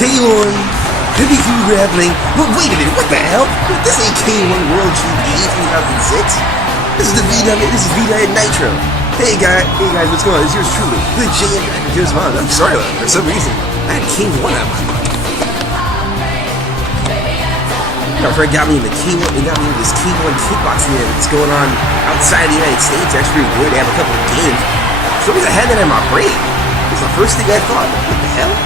K1 Heavy Crew Grappling. But wait a minute, what the hell? This ain't K1 World GP 2006. This is the VWF Nitro. Hey guys, what's going on? It's yours truly, the JM Here's Mom. I'm sorry about that. For some reason, I had K1 out of my mind. My friend got me in the K1, they got me in this K1 kickboxing event that's going on outside of the United States. That's pretty good. They have a couple of games. For some reason, I had that in my brain. It's the first thing I thought. What the hell?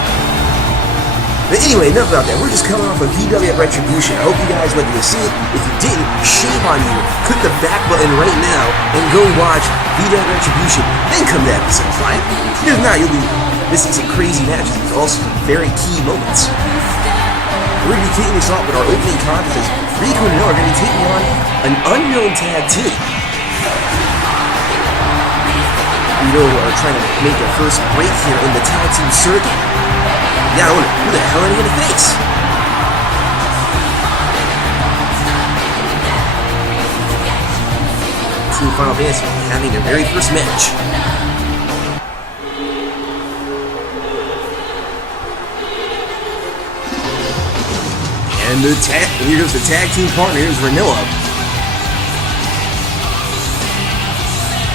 But anyway, enough about that. We're just coming off of VWF Retribution. I hope you guys went to see it. If you didn't, shame on you. Click the back button right now and go watch VWF Retribution. Then come to episode 5. If not, you'll be missing some crazy matches and also some very key moments. We're going to be kicking this off with our opening contest. Rico and Noah are going to be taking on an unknown tag team. Rico are trying to make their first break here in the tag team circuit. Yeah, who the hell are they going to face? Team Final Fantasy having their very first match. And here goes the tag team partner. Here's Renoa.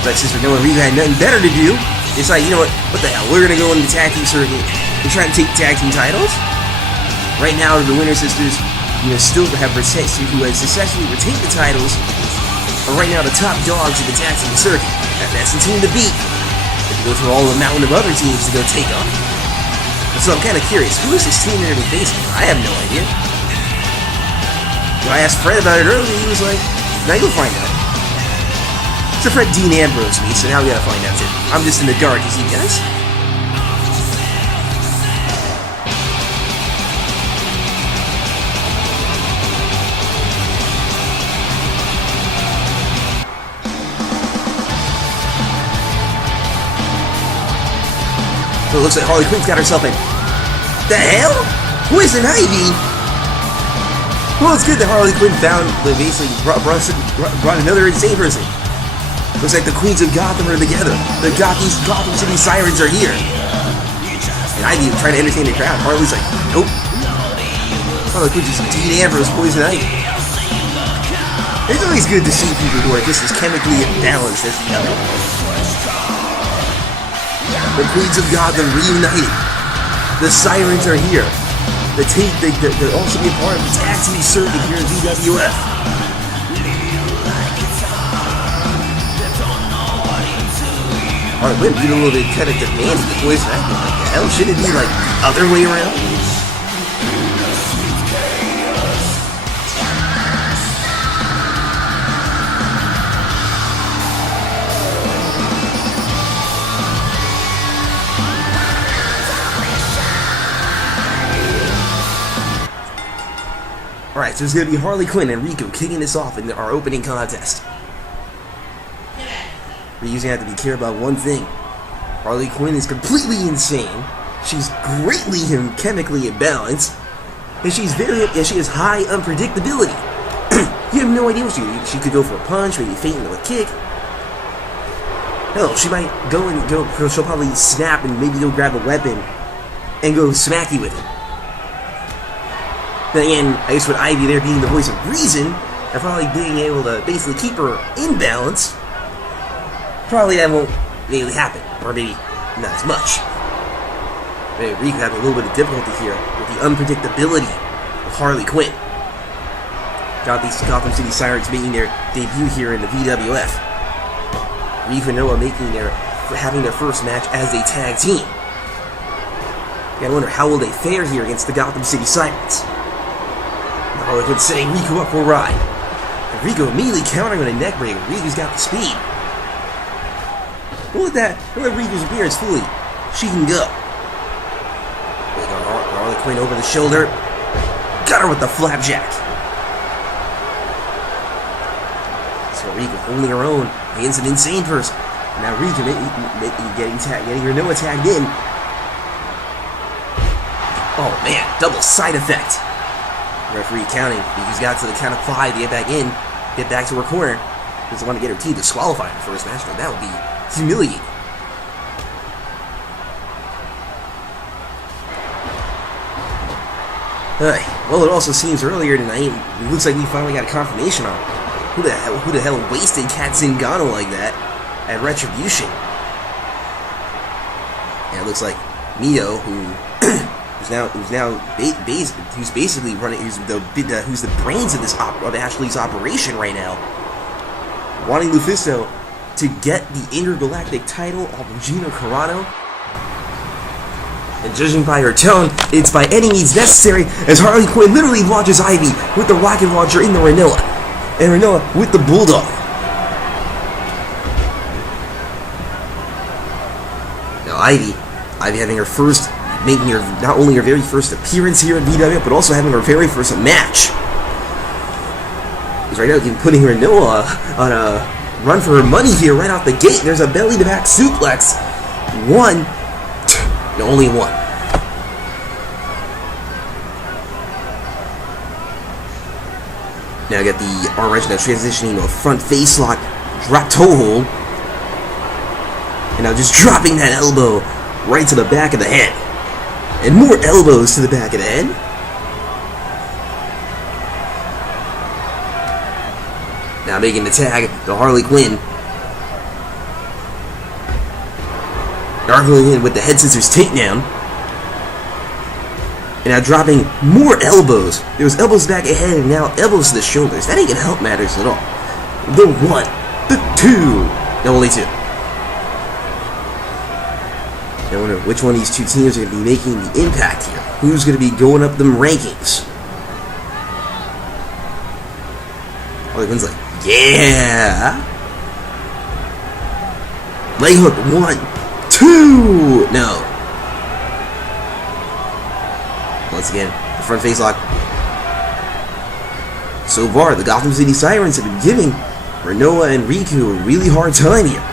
But since Renoa and Rico had nothing better to do, it's like, you know what the hell? We're going to go in the tag team circuit and try to take tag team titles. Right now, the Dewynter Sisters, still have who has successfully retained the titles. But right now, the top dogs in the tag team circuit. That's the team to beat. If you go through all the mountain of other teams to go take on. So I'm kind of curious, who is this team they're going to be facing? I have no idea. I asked Fred about it earlier, he was like, now you'll find out. So Fred Dean Ambrose me, so now we gotta find out too. I'm just in the dark, you see guys? So it looks like Harley Quinn's got herself in. The hell? Poison Ivy? Well, it's good that Harley Quinn basically brought another insane person. Looks like the Queens of Gotham are together. The Gotham City Sirens are here. And Ivy trying to entertain the crowd. Harley's like, nope. Harley Quinn just Dean Ambrose, Poison Ivy. It's always good to see people who are just as chemically imbalanced as the other. The Queens of Gotham reunited. The Sirens are here. They'll also be a part of the tag team circuit here in VWF. Alright, we're a little bit kind of demanding the voice acting. Like the hell, shouldn't it be like the other way around? Alright, so it's going to be Harley Quinn and Rico kicking this off in our opening contest. We're usually have to be careful about one thing. Harley Quinn is completely insane. She's greatly chemically imbalanced. And she has high unpredictability. You have no idea what she could go for a punch, maybe feint into a kick. Hell, she might she'll probably snap and maybe go grab a weapon and go smacky with it. Then again, I guess with Ivy there being the voice of reason, and probably being able to basically keep her in balance, probably that won't really happen, or maybe not as much. Maybe Rico having a little bit of difficulty here with the unpredictability of Harley Quinn. Got these Gotham City Sirens making their debut here in the VWF. Rico and Noah having their first match as a tag team. You gotta wonder how will they fare here against the Gotham City Sirens. Harley Quinn setting Rico up for a ride. And Rico immediately countering with a neck breaker. Rico's got the speed. Don't let Rico's appearance fool you. She can go. They got Harley Quinn over the shoulder. Got her with the flapjack. So Rico holding her own against an insane person. And now Rico getting her Noah tagged in. Oh man, double side effect. Referee counting. He's got to the count of 5 to get back in, get back to her corner. Doesn't want to get her team disqualified in the first match. That would be humiliating. Well, it also seems earlier tonight, it looks like we finally got a confirmation on who the hell wasted Kat Zingano like that at Retribution. And it looks like Mio, who's basically running, who's the brains of Ashlee's operation right now, wanting Lufisto to get the Intergalactic title off of Gina Carano. And judging by her tone, it's by any means necessary, as Harley Quinn literally launches Ivy with the rocket launcher in the Renoa, and Renoa with the Bulldog. Now Ivy having her first, making her not only her very first appearance here at VWF, but also having her very first match. Because right now, putting Renoa on a run for her money here right off the gate. There's a belly-to-back suplex. Only one. Now I got the arm wrench now transitioning to a front face lock, drop toe hold, and now just dropping that elbow right to the back of the head, and more elbows to the back of the head. Now making the tag to Harley Quinn. Harley Quinn with the head scissors takedown. And now dropping more elbows. There was elbows back ahead and now elbows to the shoulders. That ain't gonna help matters at all. The one, the two. No, only two. I wonder which one of these two teams are gonna be making the impact here. Who's gonna be going up them rankings? Harley Quinn's like, yeah. Leg hook, 1, 2. No. Once again, the front face lock. So far, the Gotham City Sirens have been giving Renoa and Riku a really hard time here.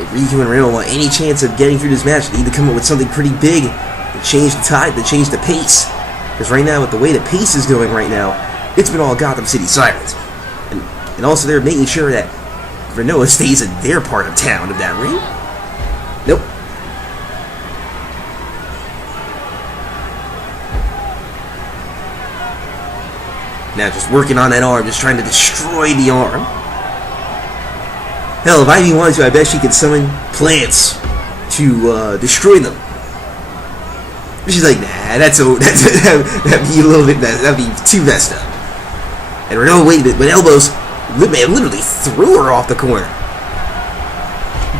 If Riku and Renoa want any chance of getting through this match, they need to come up with something pretty big to change the tide, to change the pace. Because right now, with the way the pace is going right now, it's been all Gotham City Sirens. And also they're making sure that Renoa stays in their part of town of that ring. Nope. Now just working on that arm, just trying to destroy the arm. Hell, if Ivy wanted to, I bet she could summon plants to destroy them. But she's like, nah, that'd be a little bit, that'd be too messed up. And Renoa waited, but elbows, man, literally threw her off the corner.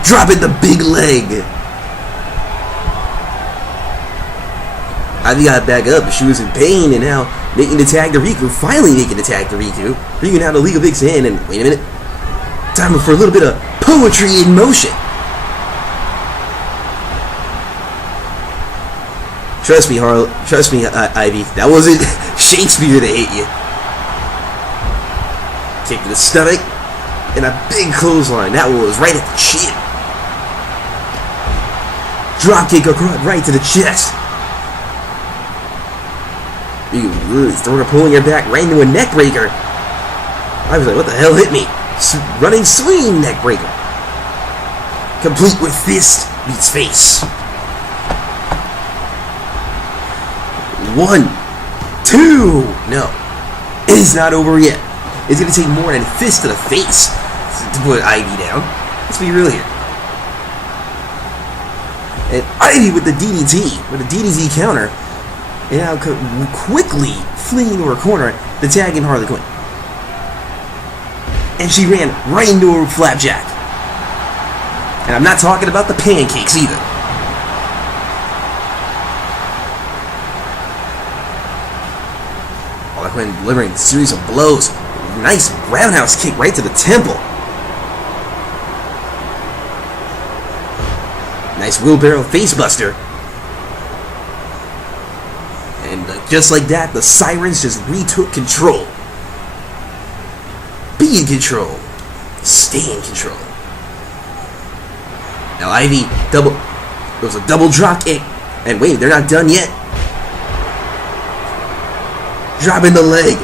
Dropping the big leg. Ivy got back up, but she was in pain, and now making the tag to Riku. Finally making the tag to Riku. Riku now to Legal Big Stand, and wait a minute. Time for a little bit of poetry in motion. Trust me, Ivy. That wasn't Shakespeare that hit you. Kick to the stomach, and a big clothesline. That was right at the chin. Drop kick across right to the chest. You really throwing her, pulling her back right into a neck breaker. I was like, what the hell hit me? Running swing neck breaker. Complete with fist meets face. 1, 2. No, it is not over yet. It's going to take more than a fist to the face to put Ivy down. Let's be real here. And Ivy with the DDT, with a DDT counter, and now quickly fleeing to her corner, the tag in Harley Quinn. And she ran right into her flapjack. And I'm not talking about the pancakes either. Harley Quinn delivering a series of blows. Nice roundhouse kick right to the temple. Nice wheelbarrow facebuster. And just like that, the Sirens just retook control. Be in control. Stay in control. Now Ivy, there was a double drop kick. And wait, they're not done yet. Dropping the leg.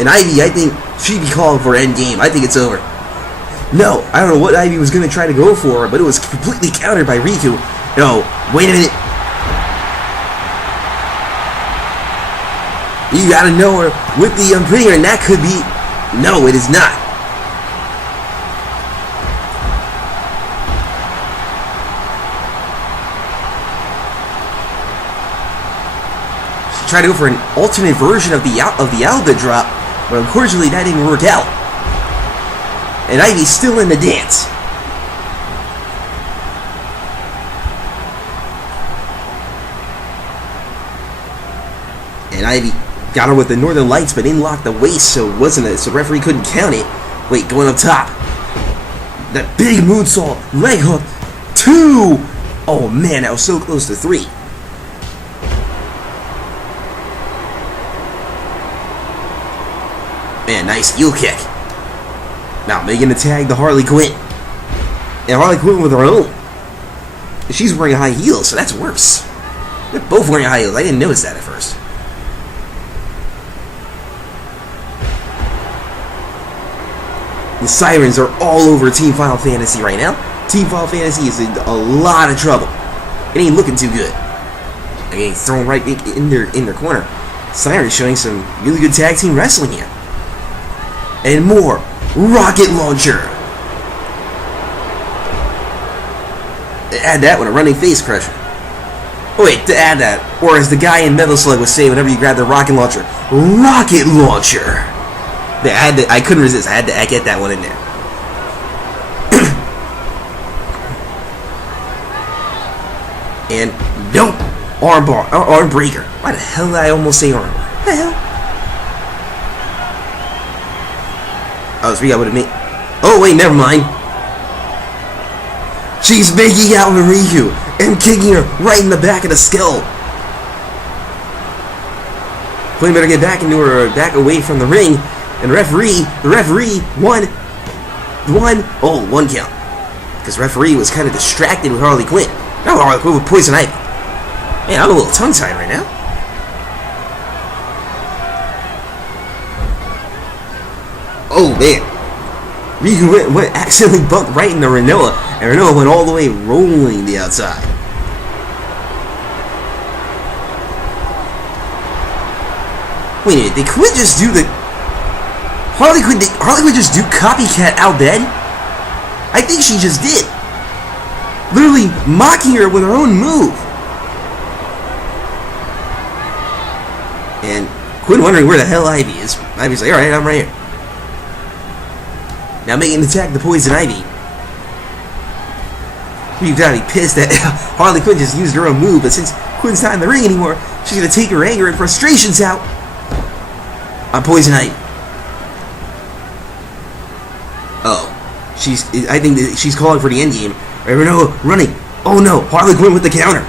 And Ivy, I think she'd be calling for endgame. I think it's over. No, I don't know what Ivy was going to try to go for, but it was completely countered by Riku. No, wait a minute. You gotta know her with the Umbringer, and that could be... No, it is not. She tried to go for an alternate version of the Alba drop, but unfortunately that didn't work out. And Ivy's still in the dance. And Ivy got her with the Northern Lights, but didn't lock the waist, so so referee couldn't count it. Wait, going up top. That big moonsault, leg hook, 2! Oh man, that was so close to 3. Man, nice heel kick. Now making the tag to Harley Quinn. And Harley Quinn with her own. And she's wearing high heels, so that's worse. They're both wearing high heels. I didn't notice that at first. The Sirens are all over Team Final Fantasy right now. Team Final Fantasy is in a lot of trouble. It ain't looking too good. Again, thrown right in their corner. Sirens showing some really good tag team wrestling here. And more rocket launcher. Add that with a running face crusher. Oh wait, to add that, or as the guy in Metal Slug would say whenever you grab the rocket launcher, rocket launcher. I couldn't resist. I had to get that one in there. And nope, arm breaker. Why the hell did I almost say arm? What the hell? Oh, so we got what it mean. Oh wait, never mind. She's making out with Ryu and kicking her right in the back of the skull. Quinn better get back into her, back away from the ring. And the referee, one count. Because referee was kind of distracted with Harley Quinn. Not Harley Quinn, with Poison Ivy. Man, I'm a little tongue-tied right now. Oh, man. Ryu went accidentally bumped right into Renoa, and Renoa went all the way rolling the outside. Wait a minute, they could just do the... Harley Quinn just do copycat Al Bed? I think she just did. Literally mocking her with her own move. And Quinn wondering where the hell Ivy is. Ivy's like, alright, I'm right here. Now making an attack to Poison Ivy. You've got to be pissed that Harley Quinn just used her own move, but since Quinn's not in the ring anymore, she's going to take her anger and frustrations out on Poison Ivy. Oh, I think that she's calling for the end game. Renoa running. Oh no, Harley Quinn with the counter.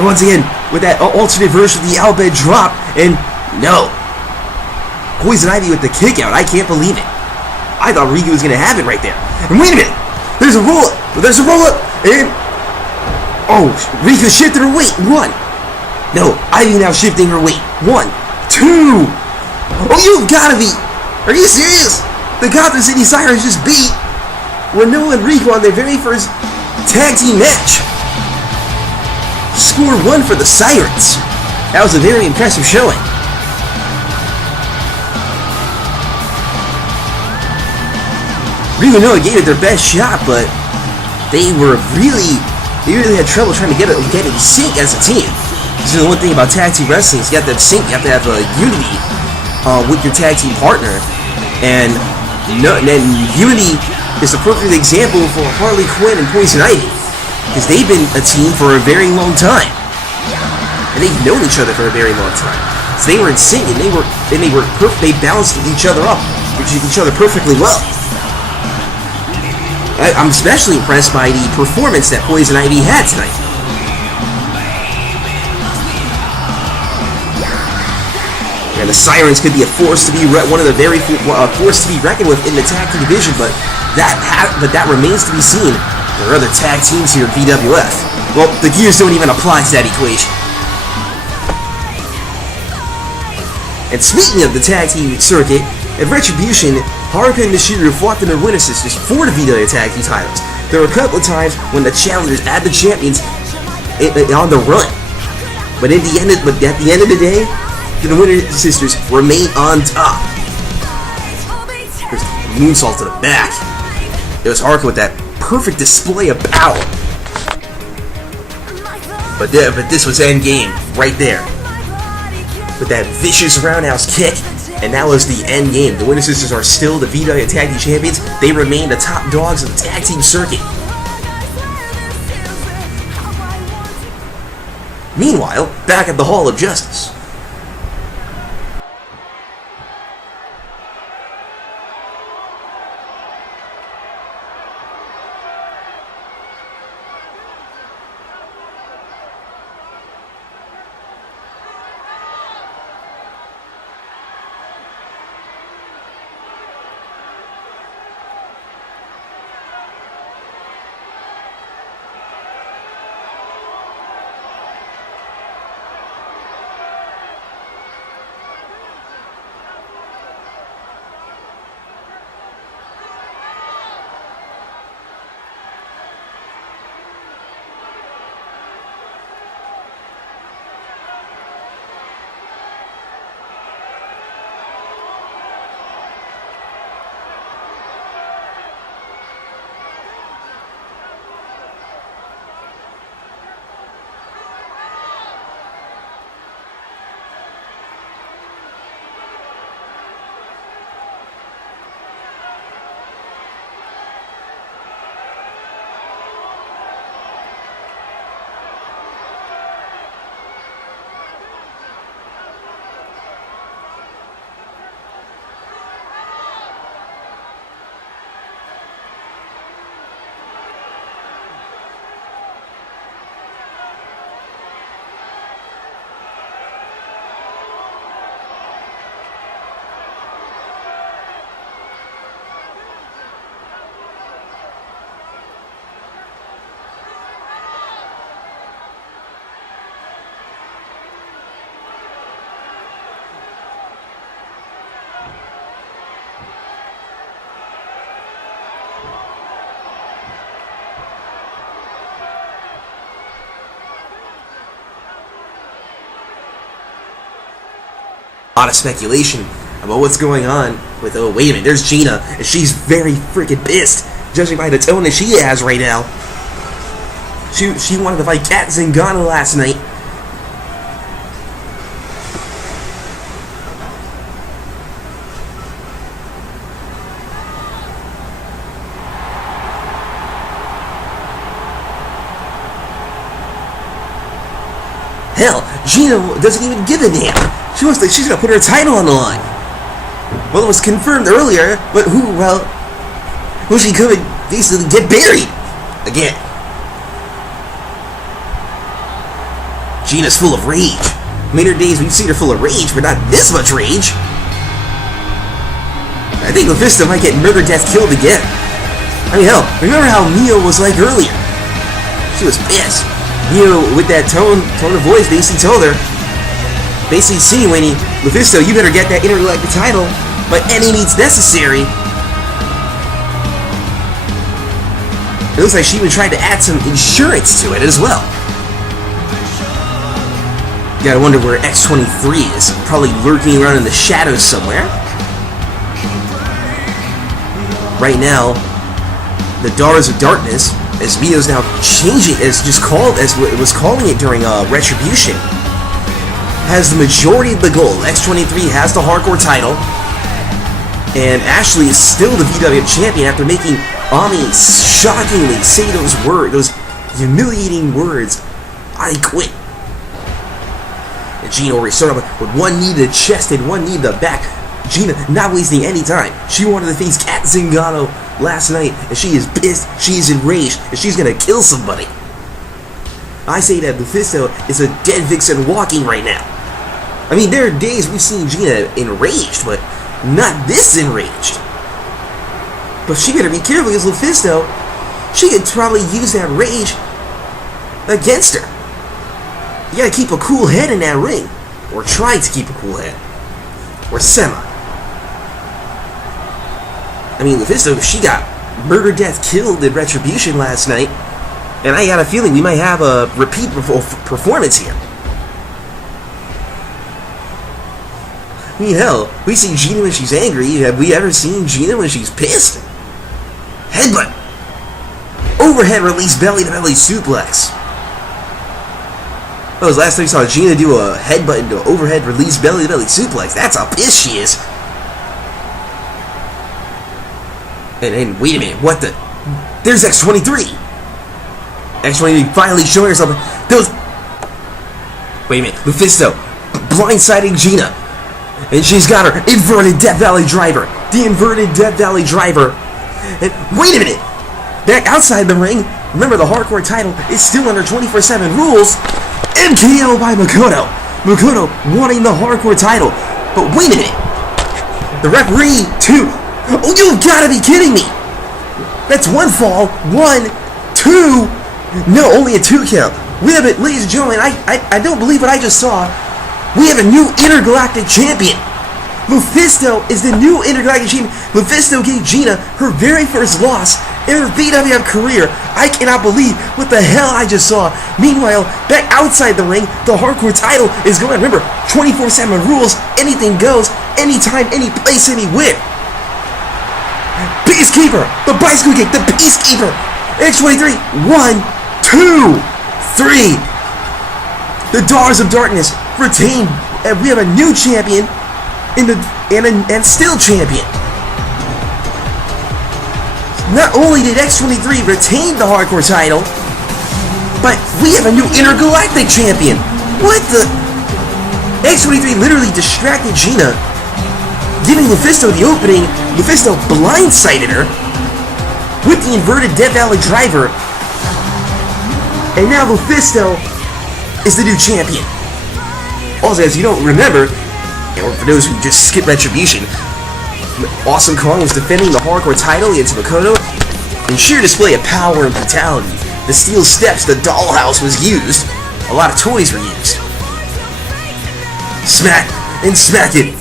And once again, with that alternate version of the Albed drop, and no. Poison Ivy with the kick out. I can't believe it. I thought Riku was going to have it right there. And wait a minute. There's a roll up. And oh, Riku shifted her weight. 1. No, Ivy now shifting her weight. 1, 2. Oh, you've got to be. Are you serious? The Gotham City Sirens just beat Renoa and Riku on their very first tag team match. Score 1 for the Sirens. That was a very impressive showing. Renoa gave it their best shot, but they really had trouble trying to get in sync as a team. This is the one thing about tag team wrestling: is you have to have sync, you have to have unity with your tag team partner, and unity is a perfect example for Harley Quinn and Poison Ivy, because they've been a team for a very long time, and they've known each other for a very long time. So they were in sync, and they balanced each other up, each other perfectly well. I'm especially impressed by the performance that Poison Ivy had tonight. And the Sirens could be a force to be one of the very force to be reckoned with in the tag team division, but that remains to be seen. There are other tag teams here at VWF. Well, the gears don't even apply to that equation. And speaking of the tag team circuit, at Retribution, Haruka Michiru fought the Dewynter Sisters for the VWF tag team titles. There were a couple of times when the challengers had the champions on the run. But at the end of the day, the Dewynter Sisters remain on top. There's a moonsault to the back. It was Haruka with that perfect display of power. But this was endgame right there. With that vicious roundhouse kick, and that was the end game. The Dewynter Sisters are still the VWF Tag Team Champions. They remain the top dogs of the tag team circuit. Meanwhile, back at the Hall of Justice. A lot of speculation about what's going on with, oh wait a minute, there's Gina, and she's very freaking pissed, judging by the tone that she has right now. She wanted to fight Kat Zingano last night. Hell, Gina doesn't even give a damn. She's gonna put her title on the line. Well, it was confirmed earlier, but who she could basically get buried again. Gina's full of rage. Later days we've seen her full of rage, but not this much rage. I think Mephisto might get murder, death, killed again. I mean, hell, remember how Mio was like earlier? She was pissed. Mio, with that tone of voice, basically told her, insinuating, Mephisto, you better get that Intergalactic title by any means necessary. It looks like she even tried to add some insurance to it as well. You gotta wonder where X23 is. Probably lurking around in the shadows somewhere. Right now, the Daughters of Darkness, as Mio's now changing, as it was calling it during Retribution, has the majority of the gold. X23 has the hardcore title, and Ashlee is still the VWF champion after making Ami shockingly say those humiliating words, "I quit." And Gina already started with one knee to the chest and one knee to the back. Gina not wasting any time. She wanted to face Kat Zingano last night, and she is pissed, she is enraged, and she's gonna kill somebody. I say that Mephisto is a dead vixen walking right now. I mean, there are days we've seen Gina enraged, but not this enraged. But she better be careful, because Mephisto, she could probably use that rage against her. You gotta keep a cool head in that ring, or try to keep a cool head. or Sema. I mean, Lufisto, she got murder, death, killed in Retribution last night, and I got a feeling we might have a repeat performance here. I mean, hell, we see Gina when she's angry. Have we ever seen Gina when she's pissed? Headbutt. Overhead release belly-to-belly suplex. That was last time we saw Gina do a headbutt into an overhead release belly-to-belly suplex. That's how pissed she is. And wait a minute, what the? There's X23. X23 finally showing herself. Wait a minute, Lufisto blindsiding Gina. And she's got her inverted Death Valley driver. The inverted Death Valley driver. And wait a minute. Back outside the ring. Remember, the hardcore title is still under 24/7 rules. MKO by Makoto. Makoto wanting the hardcore title. But wait a minute. The referee, too. Oh, you've got to be kidding me. That's one fall. 1, 2. No, only a 2 count. We have it, ladies and gentlemen. I don't believe what I just saw. We have a new Intergalactic champion. Lufisto is the new Intergalactic champion. Lufisto gave Gina her very first loss in her VWF career. I cannot believe what the hell I just saw. Meanwhile, back outside the ring, the hardcore title is going. Remember, 24/7 rules. Anything goes, anytime, any place, anywhere. Peacekeeper, the bicycle kick, the Peacekeeper. X23, 1, 2, 3. The Daughters of Darkness retained, and we have a new champion and still champion. Not only did X23 retain the hardcore title, but we have a new Intergalactic champion. What the? X23 literally distracted Gina, giving Lufisto the opening. Lufisto blindsided her with the inverted Death Valley driver, and now Lufisto is the new champion. Also, as you don't remember, or for those who just skip Retribution, Awesome Kong was defending the hardcore title against Makoto. In sheer display of power and brutality, the steel steps, the dollhouse was used. A lot of toys were used. Smack and smack it.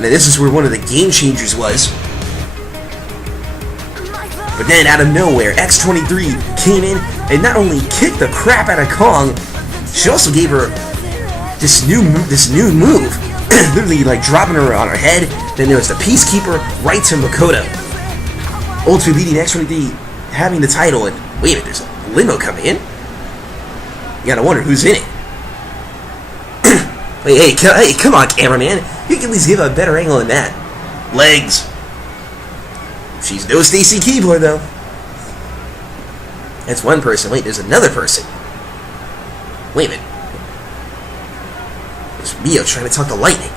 Now this is where one of the game changers was. But then out of nowhere, X23 came in and not only kicked the crap out of Kong, she also gave her this new move. Literally like dropping her on her head. Then there was the Peacekeeper right to Makoto. Ultimately leading X23 having the title, and wait a minute, there's a limo coming in? You gotta wonder who's in it. Wait, hey, come on, cameraman. You can at least give a better angle than that. Legs. She's no Stacy Keibler, though. That's one person. Wait, there's another person. Wait a minute. There's Mio trying to talk to Lightning.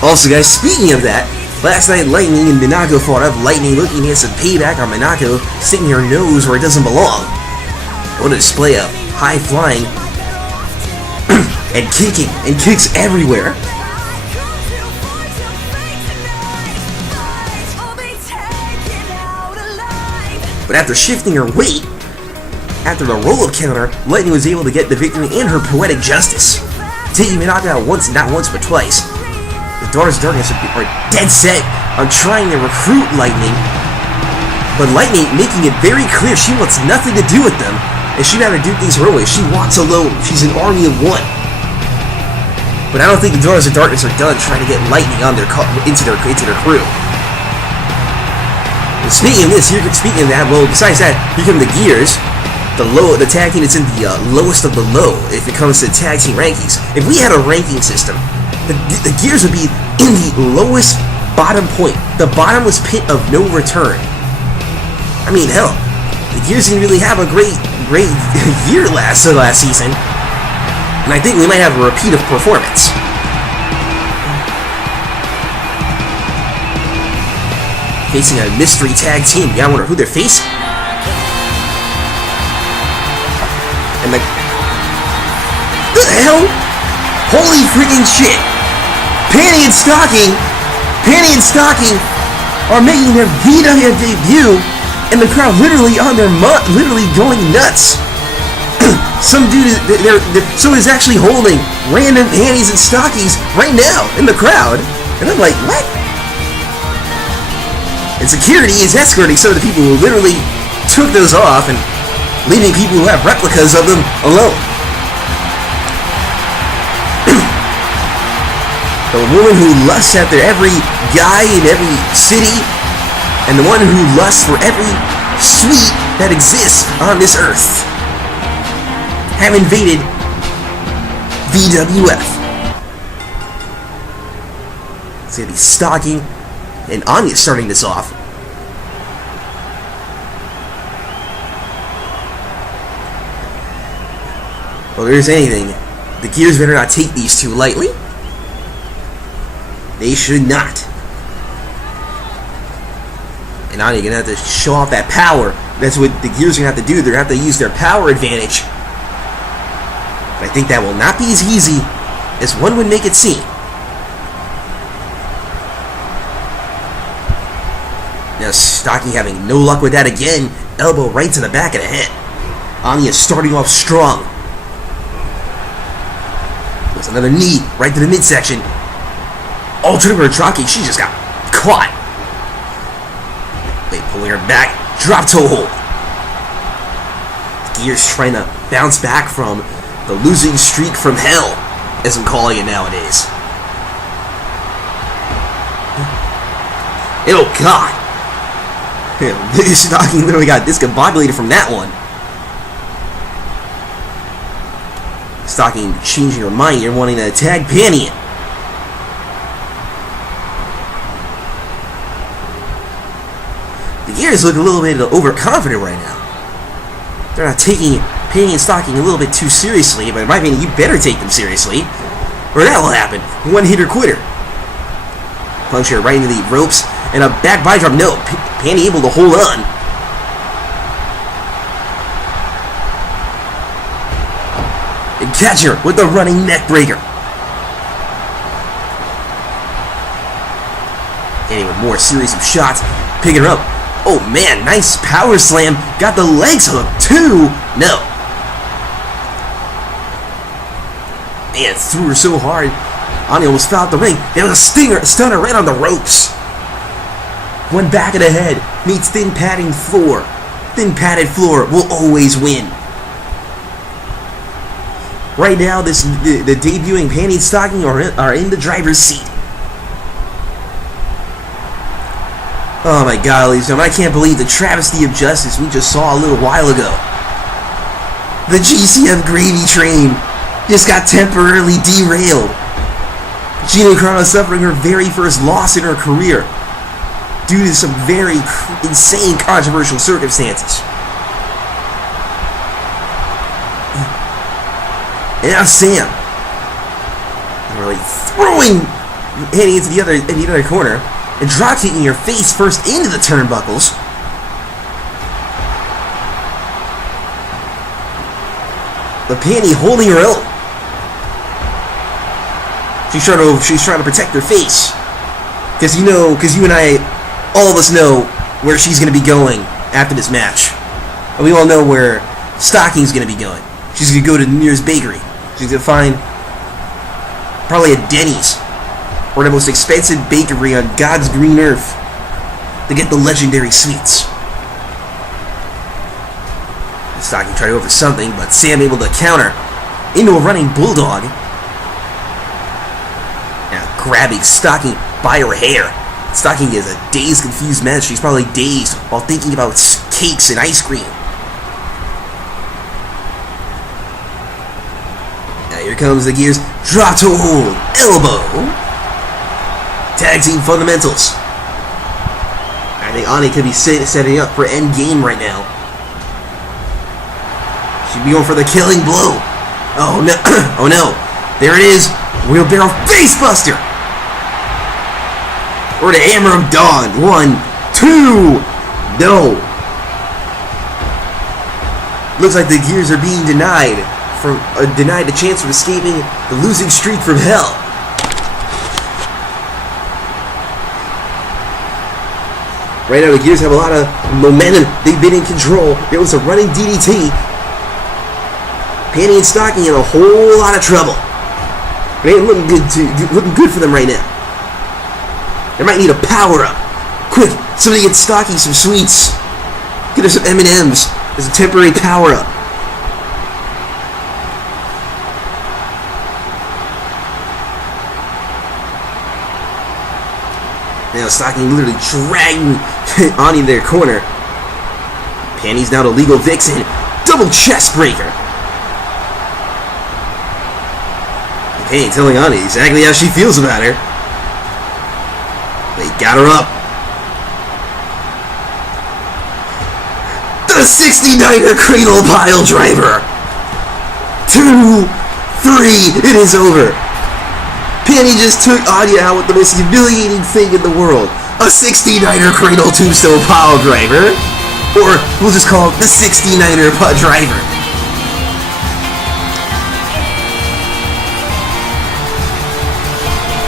Also, guys, speaking of that, last night Lightning and Minako fought up. Lightning looking to get some payback on Minako, sticking her nose where it doesn't belong. What a display of high flying and kicking and kicks everywhere. But after shifting her weight, after the roll-up counter, Lightning was able to get the victory and her poetic justice, taking Minako out not once but twice. The Daughters of Darkness are dead set on trying to recruit Lightning, but Lightning making it very clear she wants nothing to do with them, and she'd rather do things her way. She walks alone. She's an army of one. But I don't think the Daughters of Darkness are done trying to get Lightning on into their crew. And speaking of that, well, besides that, here come the Gears. The tag team is in the lowest of the low if it comes to tag team rankings. If we had a ranking system, the Gears would be in the lowest bottom point, the bottomless pit of no return. I mean, hell, the Gears didn't really have a great year last season, and I think we might have a repeat of performance. Facing a mystery tag team, you gotta wonder who they're facing. And the hell? Holy freaking shit! Panty and Stocking are making their VWF debut, and the crowd literally going nuts. Some dude, someone is actually holding random panties and stockings right now in the crowd, and I'm like, what? And security is escorting some of the people who literally took those off and leaving people who have replicas of them alone. The woman who lusts after every guy in every city, and the one who lusts for every sweet that exists on this earth, have invaded VWF. It's gonna be Stocking and Anya starting this off. Well, if there's anything, the Gears better not take these two lightly. They should not. And now you're going to have to show off that power. That's what the Gears are going to have to do. They're going to have to use their power advantage. But I think that will not be as easy as one would make it seem. Now Stocking having no luck with that again. Elbow right to the back of the head. Anya starting off strong. There's another knee right to the midsection. Alternate dropkick. She just got caught. They pulling her back. Drop toe hold. Gears trying to bounce back from the losing streak from hell, as I'm calling it nowadays. Oh God! Stocking literally got discombobulated from that one. Stocking changing her mind. You're wanting to tag Panty in. The Gears look a little bit overconfident right now. They're not taking Panty and Stocking a little bit too seriously, but in my opinion, you better take them seriously, or that will happen. One hitter quitter. Punch her right into the ropes, and a back body drop. No, Panty able to hold on. And catch her with the running neck breaker. Anyway, more series of shots, picking her up. Oh man, nice power slam. Got the legs hooked too. No. Man, threw her so hard. Anya almost fell out the ring. There was a stunner right on the ropes. One back of the head meets thin padded floor. Thin padded floor will always win. Right now, the debuting Panty and Stocking are in the driver's seat. Oh my God, ladies and gentlemen, I can't believe the travesty of justice we just saw a little while ago. The GCF gravy train just got temporarily derailed. Gina Carano suffering her very first loss in her career due to some very insane controversial circumstances. And now Sam, really throwing, heading into the other corner, and drop kicking your face first into the turnbuckles. But Panty holding her own. She's trying to protect her face, because you and I, all of us know where she's going to be going after this match, and we all know where Stocking's gonna be going. She's gonna go to the nearest bakery. She's gonna find probably a Denny's or the most expensive bakery on God's green earth to get the legendary sweets. Stocking tried over something, but Sam able to counter into a running bulldog. Now grabbing Stocking by her hair. Stocking is a dazed, confused mess. She's probably dazed while thinking about cakes and ice cream. Now here comes the gears. Drop to hold. Elbow. Tag team fundamentals. I think Ani could be setting up for end game right now. She'd be going for the killing blow. Oh no. Oh no. There it is. Wheelbarrow facebuster. Or the Hammer of Dawn. 1, 2. No. Looks like the gears are being denied the chance of escaping the losing streak from hell. Right now the gears have a lot of momentum. They've been in control. There was a running DDT. Panty and Stocking in a whole lot of trouble. It ain't looking good for them right now. They might need a power-up. Quick, somebody get Stocking some sweets. Get her some M&Ms as a temporary power-up. Now Stocking literally dragging Ani in their corner. Panty's now the legal vixen. Double chest breaker. Panty telling Ani exactly how she feels about her. They got her up. The 69er cradle pile driver. 2, 3, it is over. Panty just took Anya out with the most humiliating thing in the world. A 69er cradle tombstone pile driver. Or we'll just call it the 69er driver.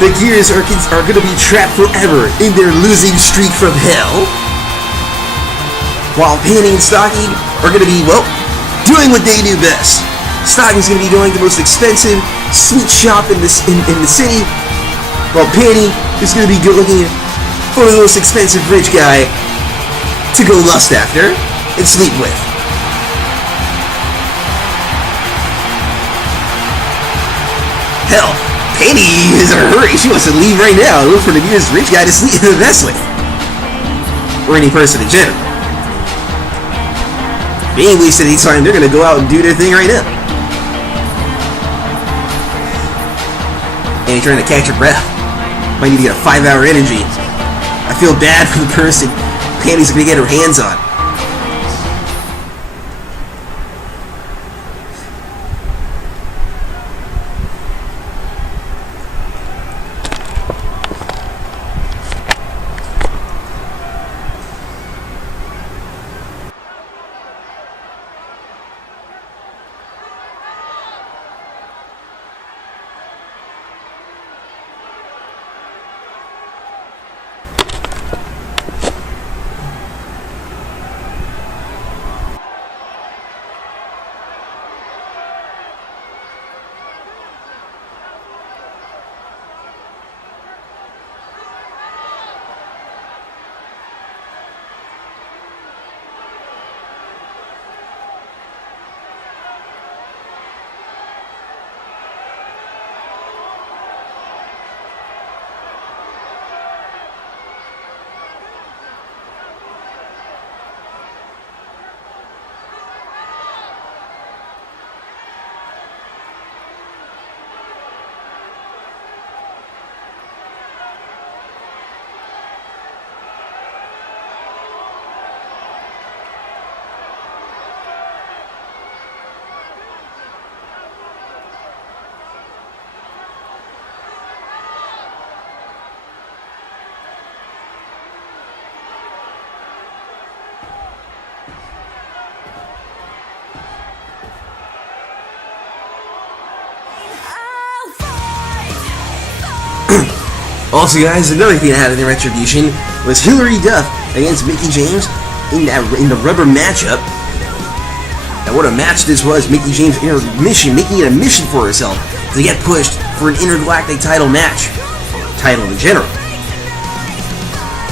The gears are going to be trapped forever in their losing streak from hell. While Panty and Stocking are going to be, well, doing what they do best. Stocking's going to be going to the most expensive sweet shop in the city. While Panty is going to be looking for the most expensive rich guy to go lust after and sleep with. Hell, Panty is in a hurry. She wants to leave right now and look for the nearest rich guy to sleep to mess with. Or any person in general. They ain't wasting any time. They're going to go out and do their thing right now. And you're trying to catch your breath. Might need to get a 5-hour energy. I feel bad for the person Panty's going to get her hands on. Also, guys, another thing that happened in Retribution was Hilary Duff against Mickie James in the rubber matchup. That what a match this was. Mickie James making it a mission for herself to get pushed for an Intergalactic title match. Title in general.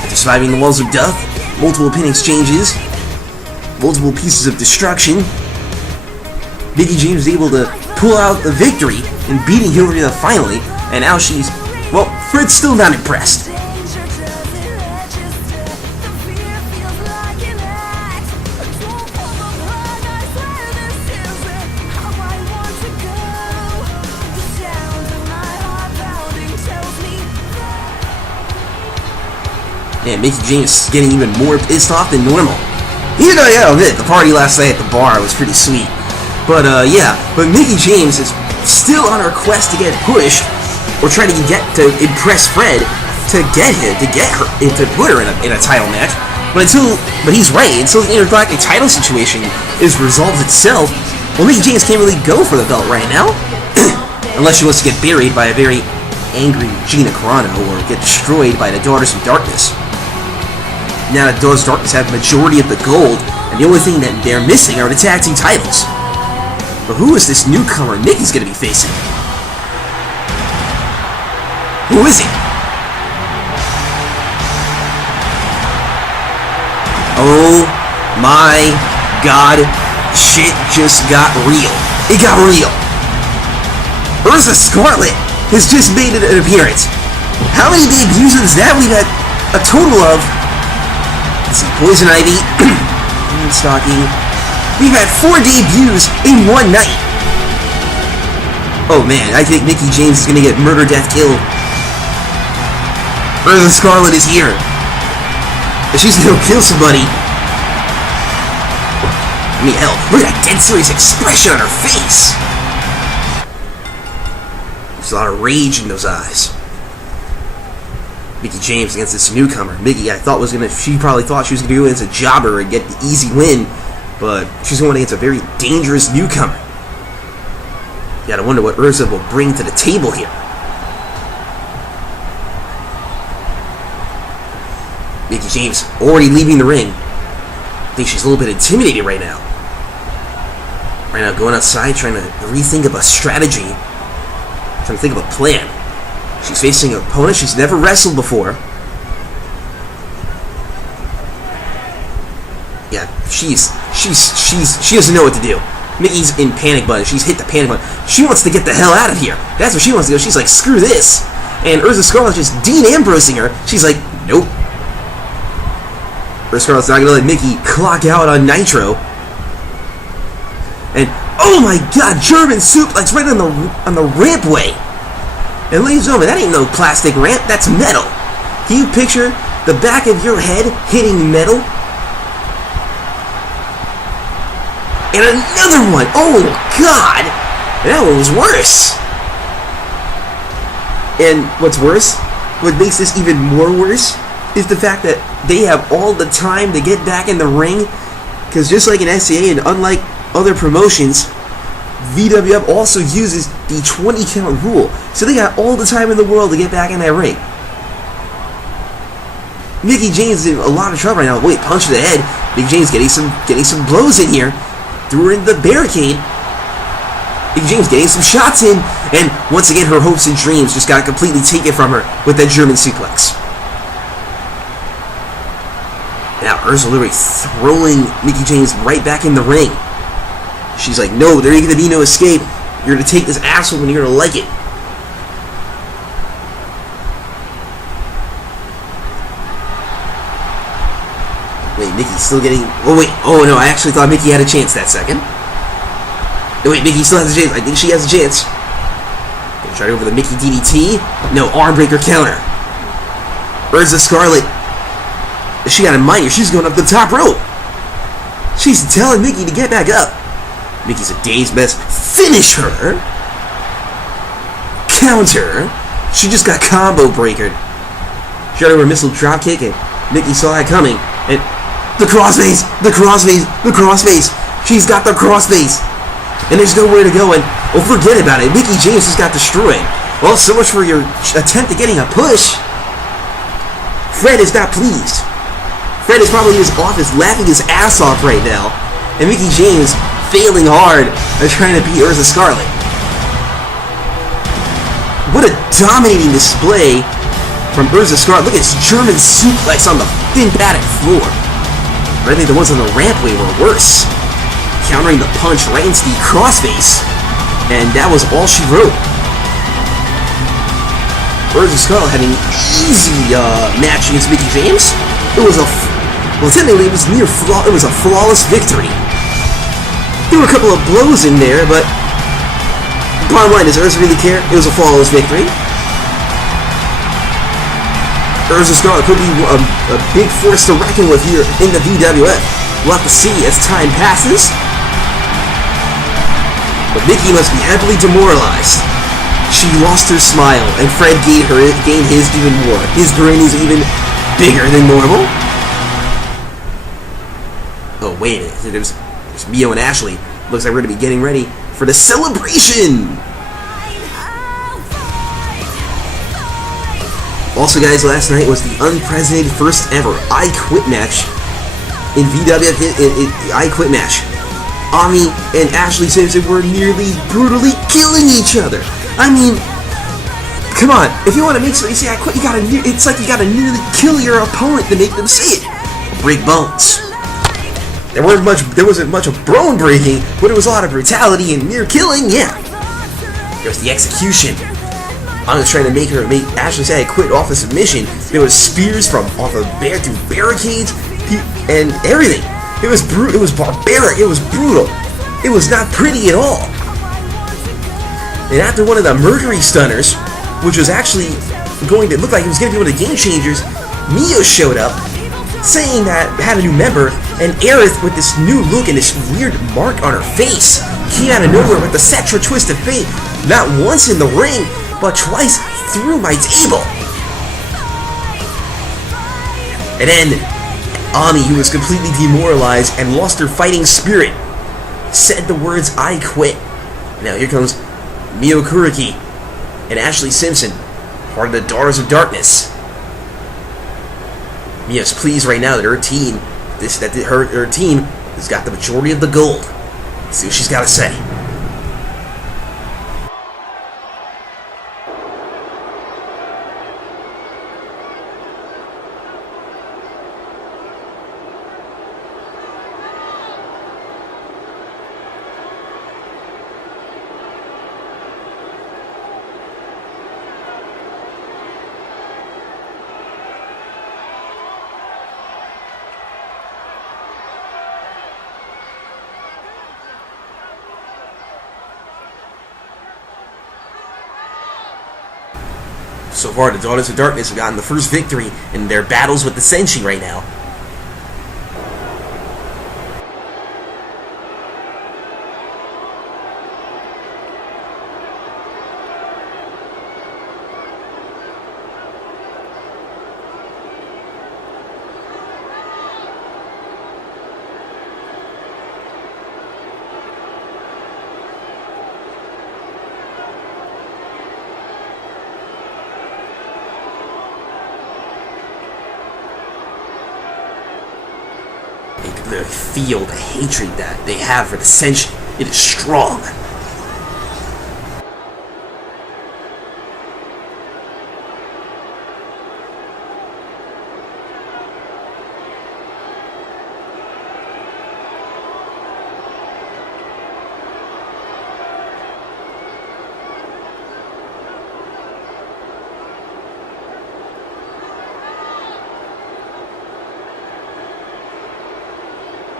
After surviving the walls of death, multiple pin exchanges, multiple pieces of destruction, Mickie James was able to pull out the victory in beating Hillary finally, and now she's, well, Fred's still not impressed. Man, Mickie James is getting even more pissed off than normal. Even though, yeah, I'll admit, the party last night at the bar was pretty sweet. But, but Mickie James is still on her quest to get pushed, or trying to impress Fred, to get her, to put her in a title match. But he's right, until the Intergalactic title situation is resolved itself, well, Mickie James can't really go for the belt right now. Unless she wants to get buried by a very angry Gina Carano, or get destroyed by the Daughters of Darkness. Now the Daughters of Darkness have the majority of the gold, and the only thing that they're missing are the tag team titles. But who is this newcomer Mickie's going to be facing? Who is he? Oh my god, shit just got real. It got real. Scarlett has just made an appearance. How many debuts is that? We've had a total of, let's see, Poison Ivy, Panty and Stocking. We've had 4 debuts in one night. Oh man, I think Mickie James is going to get murder, death, kill. Scarlett is here. She's going to kill somebody. I mean, hell, look at that dead serious expression on her face. There's a lot of rage in those eyes. Mickie James against this newcomer. Mickie, she probably thought she was going to go against a jobber and get the easy win, but she's going against a very dangerous newcomer. You gotta wonder what Urza will bring to the table here. Mickie James already leaving the ring. I think she's a little bit intimidated right now. Right now, going outside, trying to rethink of a strategy. Trying to think of a plan. She's facing an opponent she's never wrestled before. Yeah, she doesn't know what to do. Mickie's in panic button. She's hit the panic button. She wants to get the hell out of here. That's what she wants to do. She's like, screw this. And Scarlett just Dean Ambrosing her. She's like, nope. Scarlett's not gonna let Mickie clock out on Nitro. And oh my god, German suplex right on the rampway. And ladies and gentlemen, that ain't no plastic ramp, that's metal. Can you picture the back of your head hitting metal? And another one! Oh god! That one was worse! And what's worse, what makes this even more worse, is the fact that they have all the time to get back in the ring, because just like in SCA and unlike other promotions, VWF also uses the 20 count rule, so they got all the time in the world to get back in that ring. Mickie James is in a lot of trouble right now. Wait, punch to the head. Mickie James getting some blows in here. Threw her in the barricade. Mickie James getting some shots in, and once again her hopes and dreams just got completely taken from her with that German suplex. Now Urza literally throwing Mickie James right back in the ring. She's like, no, there ain't gonna be no escape. You're gonna take this asshole and you're gonna like it. Wait, Mickie's still getting... Oh, wait. Oh, no, I actually thought Mickie had a chance that second. No, wait, Mickie still has a chance. I think she has a chance. Gonna try to go for the Mickie DDT. No, arm breaker counter. Urza Scarlett. She got in mind here. She's going up the top rope. She's telling Mickie to get back up. Mickie's a day's best. Finish her. Counter. She just got combo breakered. She got over a missile dropkick, and Mickie saw that coming. And the crossface, the crossface, the crossface. She's got the crossface. And there's nowhere to go, and oh, forget about it. Mickie James just got destroyed. Well, so much for your attempt at getting a push. Fred is not pleased. Fred is probably in his office laughing his ass off right now. And Mickie James failing hard at trying to beat Urza Scarlett. What a dominating display from Urza Scarlett. Look at this German suplex on the thin padded floor. But I think the ones on the rampway were worse. Countering the punch right into the crossface. And that was all she wrote. Urza Scarlett had an easy match against Mickie James. It was technically it was a flawless victory. There were a couple of blows in there, but bottom line, does Urza really care? It was a flawless victory. Urza Scarlett could be a big force to reckon with here in the VWF. We'll have to see as time passes. But Mickie must be heavily demoralized. She lost her smile, and Fred gained his even more. His grin is even bigger than normal. Oh, wait a minute. There's Mio and Ashlee. Looks like we're going to be getting ready for the celebration! Also, guys, last night was the unprecedented first ever I Quit match in VWF. I Quit match. Ami and Ashlee Simpson were nearly brutally killing each other. I mean, come on. If you want to make somebody say I quit, it's like you gotta nearly kill your opponent to make them say it. Break bones. There wasn't much of bone breaking, but it was a lot of brutality and near killing. Yeah. There was the execution. I was trying to make Ashlee say I quit off a submission. There was spears through barricades and everything. It was barbaric. It was brutal. It was not pretty at all. And after one of the Mercury stunners, which was actually going to look like it was going to be one of the game changers, Mio showed up, saying that had a new member, and Aerith with this new look and this weird mark on her face came out of nowhere with the Cetra twist of fate, not once in the ring, but twice through my table. And then Ami, who was completely demoralized and lost her fighting spirit, said the words, I quit. Now here comes Mio Kuriki and Ashlee Simpson, part of the Daughters of Darkness. Mio's pleased right now that her team has got the majority of the gold. Let's see what she's got to say. So far, the Daughters of Darkness have gotten the first victory in their battles with the Senshi right now. They feel the hatred that they have for the Senshi. It is strong.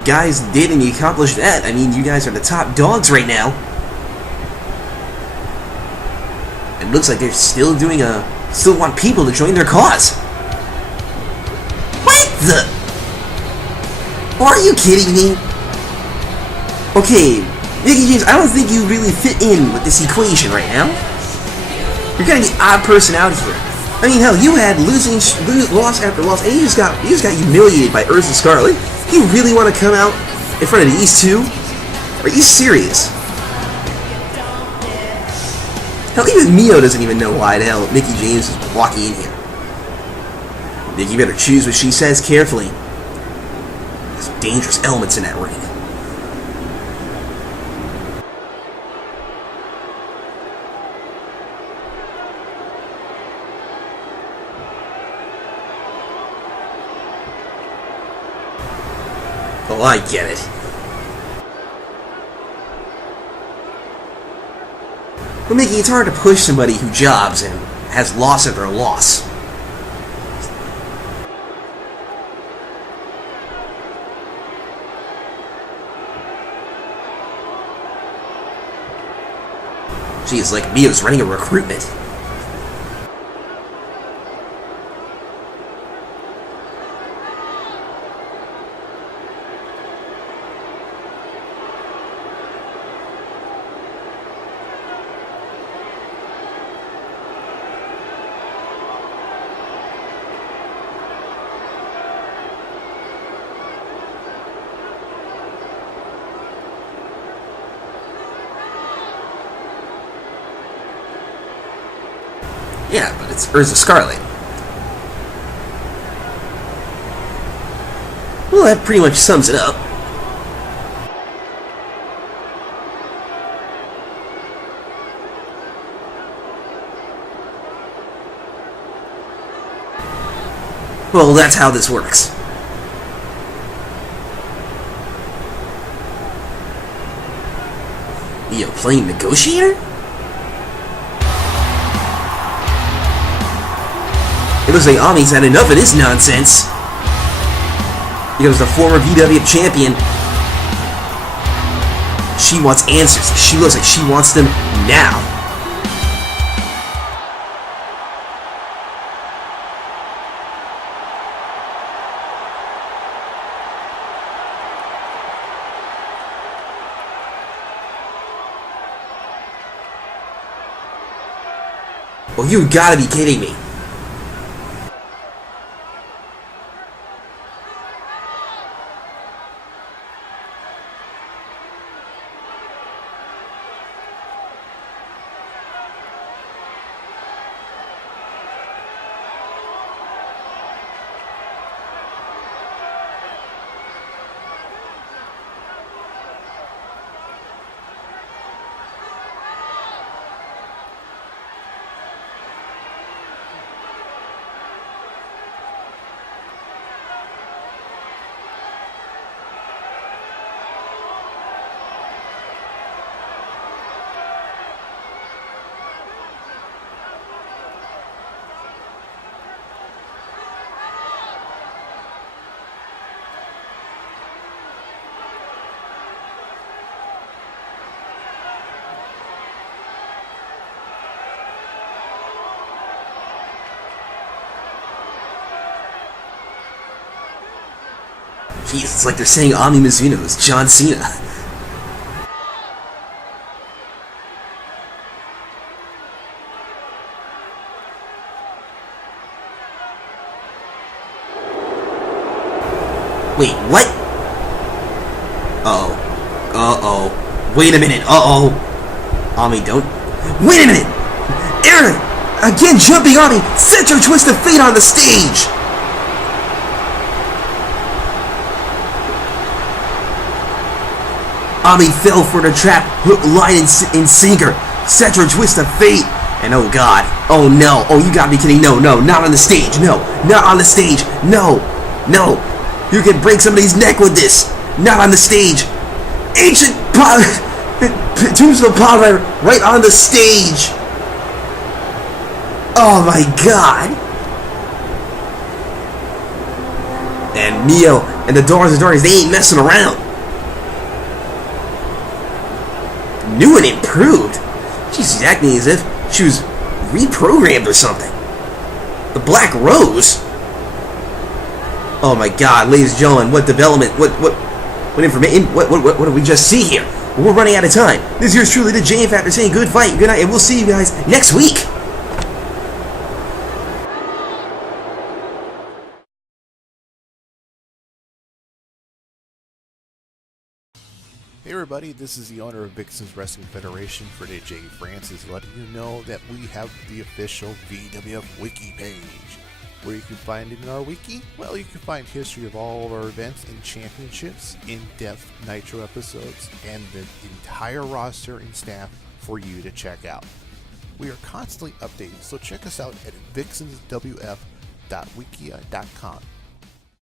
Guys did, and you accomplished that. I mean, you guys are the top dogs right now. It looks like they're still want people to join their cause. What the? Are you kidding me? Okay, Mickie James, I don't think you really fit in with this equation right now. You're kind of the odd person out here. I mean, hell, you had loss after loss, and you just got humiliated by Urza Scarlett. You really want to come out in front of these two? Are you serious? Hell, even Mio doesn't even know why the hell Mickie James is walking in here. Mickie better choose what she says carefully. There's dangerous elements in that ring. Oh, I get it. But making it hard to push somebody who jobs and has loss at their loss. Geez, like Mio's running a recruitment. Yeah, but it's Urza Scarlett. Well, that pretty much sums it up. Well, that's how this works. Yo, playing negotiator? It looks like Ami's had enough of this nonsense. Because the former VWF champion, she wants answers. She looks like she wants them now. Oh, you gotta be kidding me. Jeez, it's like they're saying Ami Mizuno is John Cena. Wait, what? Uh-oh. Uh-oh. Wait a minute. Uh-oh. Ami, don't... Wait a minute! Aaron! Again jumping Ami! Set your twist of fate on the stage! Ami fell for the trap, hook, line, and sinker. Set your twist of fate. And oh god. Oh no. Oh, you gotta be kidding. No, no, not on the stage. No, not on the stage. No, no. You can break somebody's neck with this. Not on the stage. Ancient Tombstone Power right on the stage. Oh my god. And Mio and the Doors of Darkness, they ain't messing around. New and improved? She's acting as if she was reprogrammed or something. The Black Rose? Oh my god, ladies and gentlemen, what development, what information, what did we just see here? We're running out of time. This is yours truly, the J Factor, saying good fight, good night, and we'll see you guys next week. Hey everybody, this is the owner of Vixen's Wrestling Federation, Freddie J. Francis, letting you know that we have the official VWF Wiki page. Where you can find it in our wiki? Well, you can find history of all of our events and championships, in-depth Nitro episodes, and the entire roster and staff for you to check out. We are constantly updating, so check us out at vixenswf.wiki.com.